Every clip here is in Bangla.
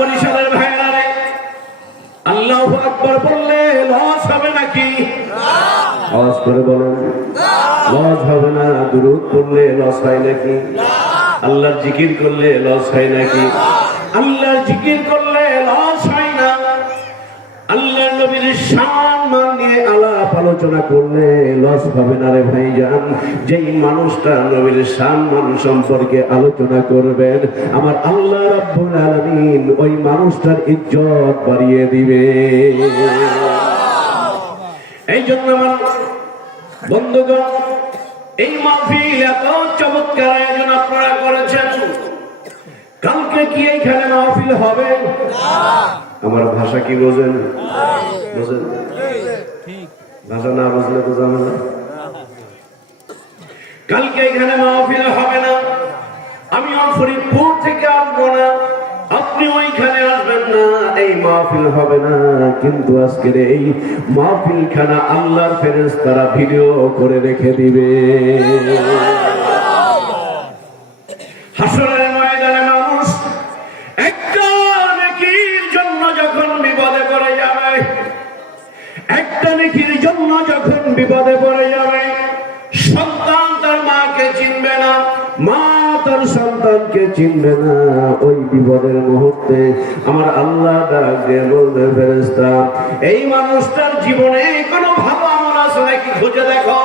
বরিশালের ভাইরা রে, আল্লাহু আকবার বললে লস হবে নাকি? আওয়াজ করে বলেন, লস হবে না। দুরূদ পড়লে লস হয় নাকি? আল্লাহর জিকির করলে লস হয় নাকি? আল্লাহর জিকির করলে লস হয় না। আল্লাহর নবীর সম্মান নিয়ে আলাপ আলোচনা করলে লস হবে না রে ভাইজান। যেই মানুষটা নবীর সম্মান সম্পর্কে আলোচনা করবেন, আমার আল্লাহ রাব্বুল আলামিন ওই মানুষটার ইজ্জত বাড়িয়ে দিবে। এই জন্য আমার বন্ধুগণ, এই মাহফিল এত চমৎকার আয়োজন আপনারা করেছেন। কালকে কি এইখানে মাহফিল হবে? আমার ভাষা কি বোঝেন? বোঝেন? ভাষা না বুঝলে তো জানা না। কালকে এখানে মাহফিল হবে না। আমিও ফরিদপুর থেকে আসবো না, আপনি ওইখানে আসবেন না, এই মাহফিল হবে না। কিন্তু আজকের এই মাহফিল খানা আল্লাহর ফেরেশতারা ভিডিও করে রেখে দিবে। হাসরের ময়দানে মানুষ একটা নেকির জন্য যখন বিপদে পড়ে যাবে, একটা নেকির জন্য যখন বিপদে পড়ে যাবে, সন্তান তার মাকে চিনবে না, মা তার সন্তানকে চিনবে না, ওই বিপদের মুহূর্তে আমার আল্লাহ ডাক দিয়ে বলবে, ফেরেশতা এই মানুষটার জীবনে কোনো ভালো আমল আছে নাকি খুঁজে দেখো।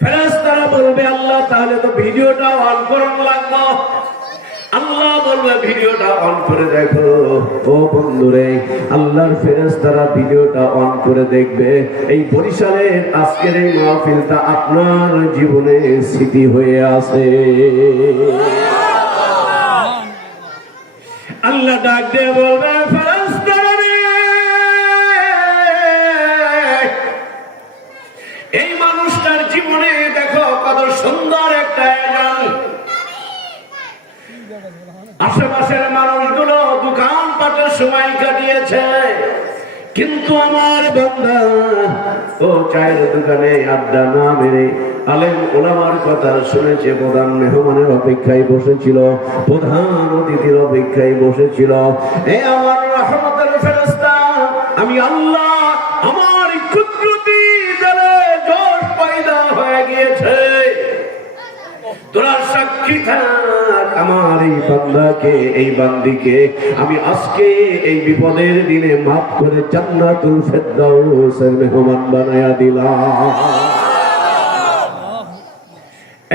ফেরেশতারা বলবে, আল্লাহ তাহলে তো ভিডিওটা অন করানো লাগবে। আল্লাহ বলবে, ভিডিওটা অন করে দেখো। ও বন্ধুরে, আল্লাহর ফেরেশতারা ভিডিওটা অন করে দেখবে। এই বরিশালের আজকের এই মাহফিলটা আপনার জীবনে স্মৃতি হয়ে আছে। আল্লাহ ডাক দিয়ে বলবে, ফেরেশতারা রে, এই মানুষটার জীবনে দেখো কত সুন্দর একটা আয়োজন। আশেপাশের মানুষগুলো দোকান পাটের সময় কাটিয়েছে, কিন্তু আমার বান্দা ও চায়ের দোকানে আড্ডা না মেরে আলেম ওলামার কথা শুনেছে, প্রধান মেহমানের অপেক্ষায় বসেছিল, প্রধান অতিথির অপেক্ষায় বসেছিল। এ আমার রহমতের ফেরেশতা, আমি আল্লাহ আমার কুদরতি দ্বারা জোশ পয়দা হয়ে গিয়েছে, তোরা সাক্ষী থাক। আমার এই বান্দাকে, এই বান্দিকে আমি আজকে এই বিপদের দিনে মাফ করে জান্নাতুল ফেরদাউসের মেহমান বানায়া দিলাম।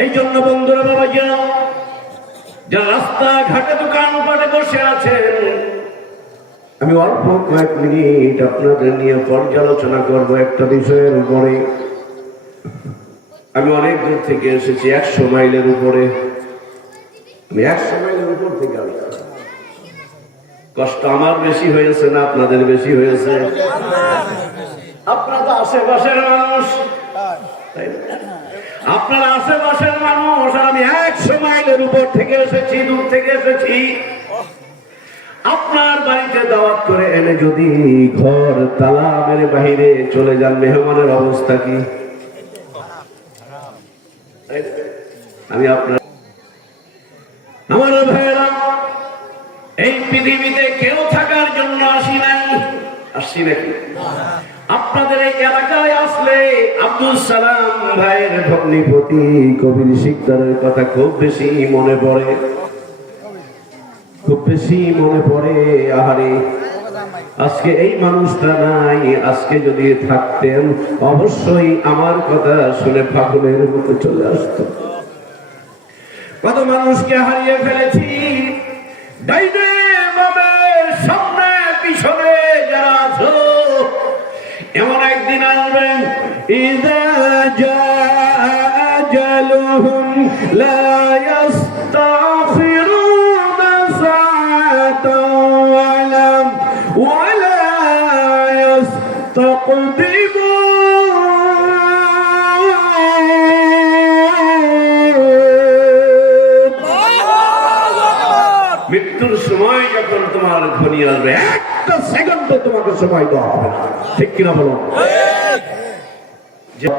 এই জন্য বন্ধুরা, বাবা যারা রাস্তা ঘাটে দোকান পাটে বসে আছেন, আমি অল্প কয়েক মিনিট আপনাদের নিয়ে পর্যালোচনা করব একটা বিষয়ের উপরে। আমি অনেক দূর থেকে এসেছি, 100 মাইলের উপরে। আমি 100 মাইলের উপর থেকে আসছি। কষ্ট আমার বেশি হয়েছে না আপনাদের বেশি হয়েছে? আপনারা তো আশেপাশের মানুষ, আপনারা আশেপাশের মানুষ, আর আমি 100 মাইলের উপর থেকে এসেছি, দূর থেকে এসেছি। আপনার বাড়িতে দাওয়াত করে এনে যদি ঘর তালা মেরে বাহিরে চলে যান, মেহমানের অবস্থা কি? আমি আপনার আমার ভাইয়েরা, এই পৃথিবীতে কেউ থাকার জন্য আসি নাই, আসছি নাকি? আপনাদের এই এলাকায় আসলে আব্দুল সালাম ভাইয়ের ভগ্নিপতি কবির শিকদারের কথা খুব বেশি মনে পড়ে, খুব বেশি মনে পড়ে। আহারে, আজকে এই মানুষটা নাই, আজকে যদি থাকতেন অবশ্যই আমার কথা শুনে পাগলের মতো চলে আসতো। কত মানুষকে হারিয়ে ফেলেছি, ডাইনে বামে সামনে পিছনে যারা আছো, এমন একদিন আসবেন, ইযা জাআ আজালুহুম লা ইস্তাখিরুনা সাআতান ওয়ালা ইস্তাকদিমুন। মৃত্যুর সময় যখন তোমার ঘনিয়ে আসবে, একটা সেকেন্ড তোমাকে সময় দেওয়া হবে না, ঠিক কিনা বলো?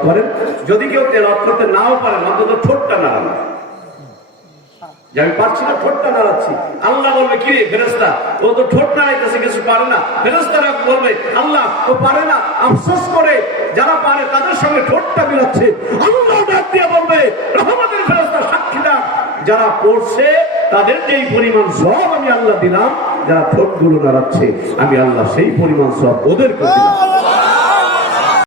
করেন যদি কেউ তেলাওয়াত করতে নাও পারেন, অন্তত ঠোঁটটা নাড়ান। যে আমি পারছি না, ঠোঁটটা নাড়াচ্ছি। আল্লাহ বলবে কি রে ফেরেশতা, ও তো ঠোঁট নাড়াইতেছে, কিছু পারে না। ফেরেশতারা বলবে আল্লাহ ও পারে না, আফসোস করে যারা পারে তাদের সঙ্গে ঠোঁটটা মিলাচ্ছে। আল্লাহ ডাক দিয়ে বলবে রহমতের ফেরেশতা সাক্ষী দাও, যারা পড়ছে তাদের যেই পরিমাণ সওয়াব আমি আল্লাহ দিলাম, যারা ঠোঁটগুলো নাড়াচ্ছে আমি আল্লাহ সেই পরিমাণ সওয়াব ওদেরকে দিলাম।